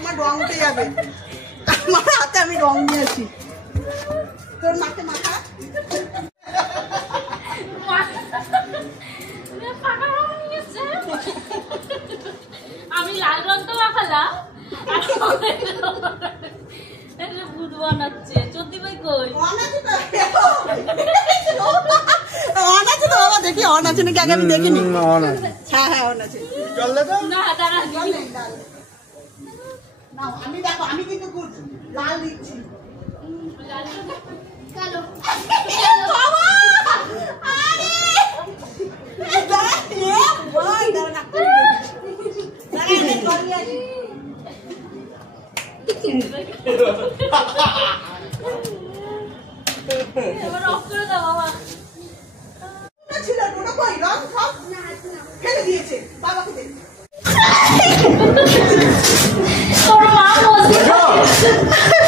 তোমার রং উঠে যাবে। আমার হাতে আমি রং নিয়েছি। তোর মাকে মাখা। আমি লাল রং তো মাখালাম। ভূত বানাচ্ছে। চন্দি ভাই কই? অন আছে তো বাবা, দেখি অন আছে নাকি আগে আমি দেখিনি। হ্যাঁ হ্যাঁ অন আছে। না দাঁড়া নাও আমি দেখো, আমি কিন্তু লাল দিচ্ছি। কালো বাবা আরে দাঁড়া ভাই দাঁড়া না দাঁড়া জল নিয়ে আসি। এবার অফ করে দাও বাবা। ছিল ওটা কই রং সব ফেলে দিয়েছে বাবাকে দে। তোর মা বলছে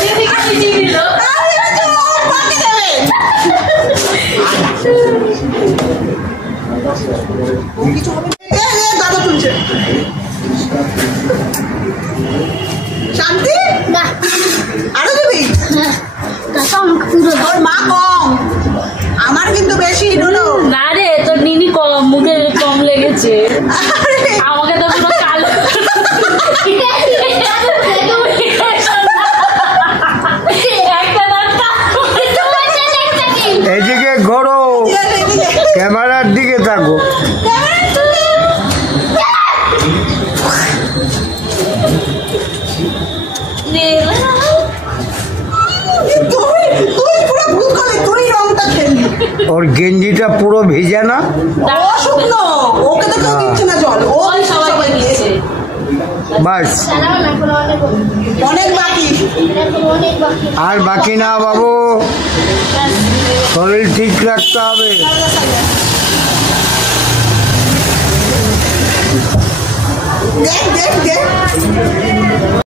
দিদি কি দিল? আরে তো পানি দেবে। ও কিছু হবে না। দাদা তুলছে। শান্তি না আরো দিবি? তোর মা কম, আমার কিন্তু বেশি হলো। না রে, তোর নিনি কম, মুখে কম লেগেছে। আমাকে তো পুরো কালো। এদিকে ঘোরো, ক্যামেরার দিকে থাকো। ওর গেঞ্জিটা পুরো ভিজে না? ও শুকনো, ওকে তো কেউ দিচ্ছে না জল। ও সবাই দিয়েছে। বাস অনেক বাকি। আর বাকি না বাবু, শরীর ঠিক রাখতে হবে। দেখ দেখ দেখ